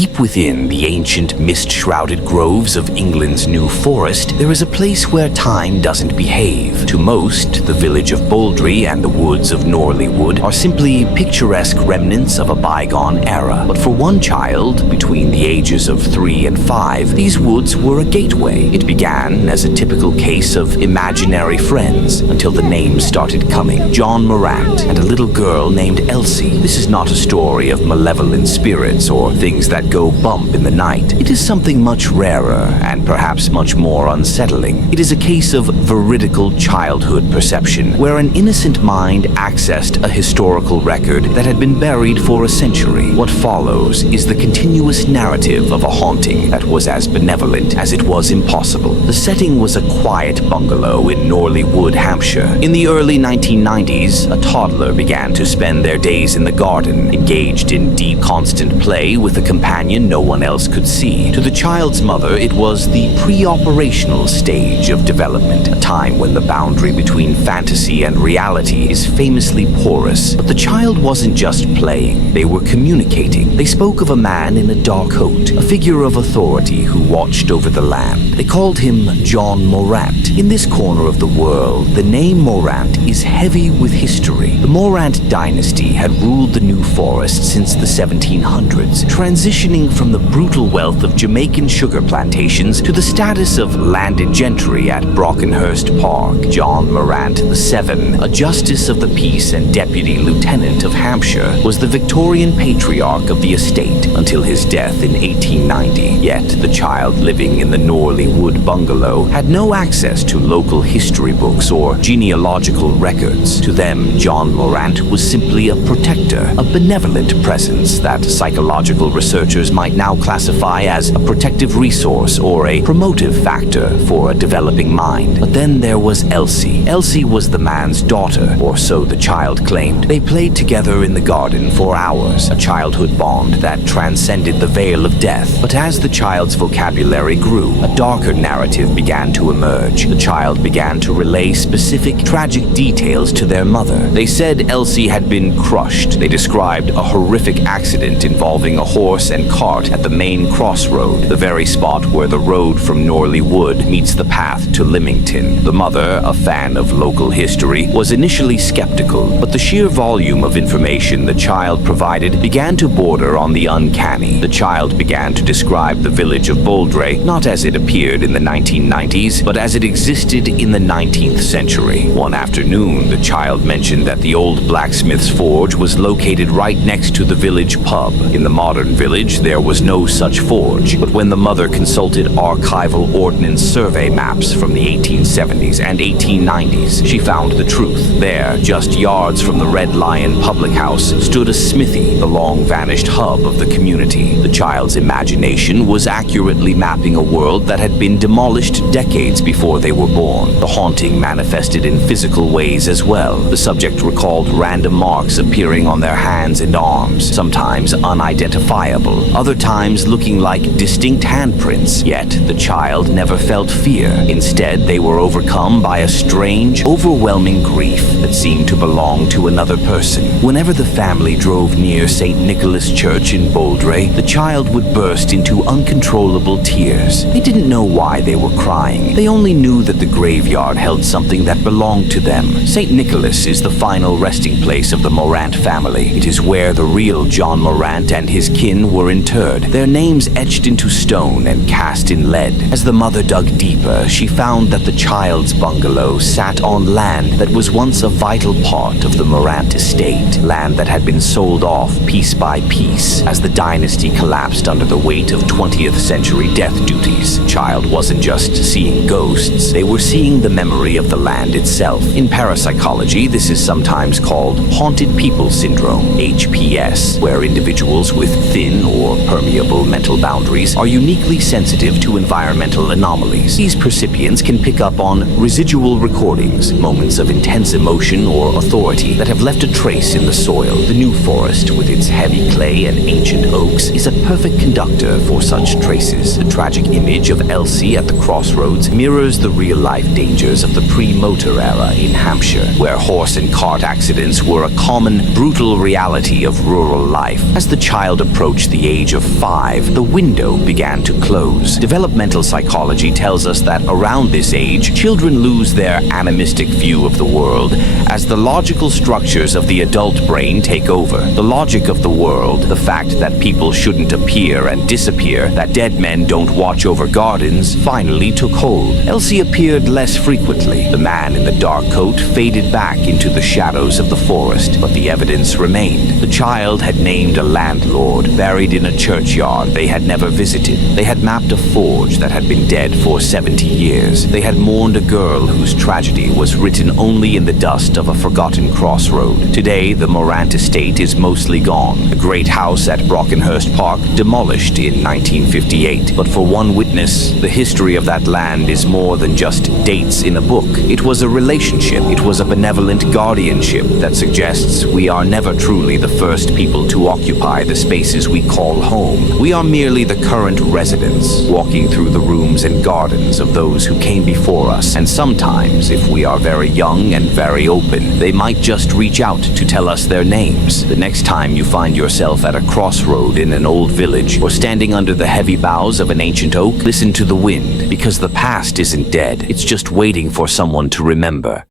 Deep within the ancient mist-shrouded groves of England's New Forest, there is a place where time doesn't behave. To most, the village of Bouldry and the woods of Norley Wood are simply picturesque remnants of a bygone era. But for one child, between the ages of 3 and 5, these woods were a gateway. It began as a typical case of imaginary friends until the names started coming. John Morant and a little girl named Elsie. This is not a story of malevolent spirits or things that go bump in the night. It is something much rarer and perhaps much more unsettling. It is a case of veridical childhood perception, where an innocent mind accessed a historical record that had been buried for a century. What follows is the continuous narrative of a haunting that was as benevolent as it was impossible. The setting was a quiet bungalow in Norley Wood, Hampshire. In the early 1990s, a toddler began to spend their days in the garden, engaged in deep, constant play with a companion no one else could see. To the child's mother, it was the pre-operational stage of development, a time when the boundary between fantasy and reality is famously porous. But the child wasn't just playing, they were communicating. They spoke of a man in a dark coat, a figure of authority who watched over the land. They called him John Morant. In this corner of the world, the name Morant is heavy with history. The Morant dynasty had ruled the New Forest since the 1700s, transitioning from the brutal wealth of Jamaican sugar plantations to the status of landed gentry at Brockenhurst Park. John Morant VII, a justice of the peace and deputy lieutenant of Hampshire, was the Victorian patriarch of the estate until his death in 1890. Yet the child living in the Norley Wood bungalow had no access to local history books or genealogical records. To them, John Morant was simply a protector, a benevolent presence that psychological researchers might now classify as a protective resource or a promotive factor for a developing mind. But then there was Elsie. Elsie was the man's daughter, or so the child claimed. They played together in the garden for hours, a childhood bond that transcended the veil of death. But as the child's vocabulary grew, a darker narrative began to emerge. The child began to relay specific tragic details to their mother. They said Elsie had been crushed. They described a horrific accident involving a horse and cart at the main crossroad, the very spot where the road from Norley Wood meets the path to Lymington. The mother, a fan of local history, was initially skeptical, but the sheer volume of information the child provided began to border on the uncanny. The child began to describe the village of Bouldry not as it appeared in the 1990s, but as it existed in the 19th century. One afternoon, the child mentioned that the old blacksmith's forge was located right next to the village pub. In the modern village, there was no such forge, but when the mother consulted archival ordnance survey maps from the 1870s and 1890s, she found the truth. There, just yards from the Red Lion public house, stood a smithy, the long-vanished hub of the community. The child's imagination was accurately mapping a world that had been demolished decades before they were born. The haunting manifested in physical ways as well. The subject recalled random marks appearing on their hands and arms, sometimes unidentifiable, other times looking like distinct handprints. Yet the child never felt fear. Instead, they were overcome by a strange, overwhelming grief that seemed to belong to another person. Whenever the family drove near St. Nicholas Church in Bouldry, the child would burst into uncontrollable tears. They didn't know why they were crying. They only knew that the graveyard held something that belonged to them. St. Nicholas is the final resting place of the Morant family. It is where the real John Morant and his kin were interred, their names etched into stone and cast in lead. As the mother dug deeper, she found that the child's bungalow sat on land that was once a vital part of the Morant estate, land that had been sold off piece by piece as the dynasty collapsed under the weight of 20th century death duties. The child wasn't just seeing ghosts, they were seeing the memory of the land itself. In parapsychology, this is sometimes called haunted people syndrome, HPS, where individuals with thin or permeable mental boundaries are uniquely sensitive to environmental anomalies. These percipients can pick up on residual recordings, moments of intense emotion or authority that have left a trace in the soil. The New Forest, with its heavy clay and ancient oaks, is a perfect conductor for such traces. The tragic image of Elsie at the Crossroads mirrors the real-life dangers of the pre-motor era in Hampshire, where horse and cart accidents were a common, brutal reality of rural life. As the child approached the age of 5, the window began to close. Developmental psychology tells us that around this age, children lose their animistic view of the world as the logical structures of the adult brain take over. The logic of the world, the fact that people shouldn't appear and disappear, that dead men don't watch over gardens, finally took hold. Elsie appeared less frequently. The man in the dark coat faded back into the shadows of the forest, but the evidence remained. The child had named a landlord buried in a churchyard they had never visited. They had mapped a forge that had been dead for 70 years. They had mourned a girl whose tragedy was written only in the dust of a forgotten crossroad. Today, the Morant estate is mostly gone. The great house at Brockenhurst Park demolished in 1958. But for one witness, the history of that land is more than just dates in a book. It was a relationship. It was a benevolent guardianship that suggests we are never truly the first people to occupy the spaces we call home. We are merely the current residents, walking through the rooms and gardens of those who came before us. And sometimes, if we are very young and very open, they might just reach out to tell us their names. The next time you find yourself at a crossroad in an old village or standing under the heavy boughs of an ancient oak, listen to the wind, because the past isn't dead. It's just waiting for someone to remember.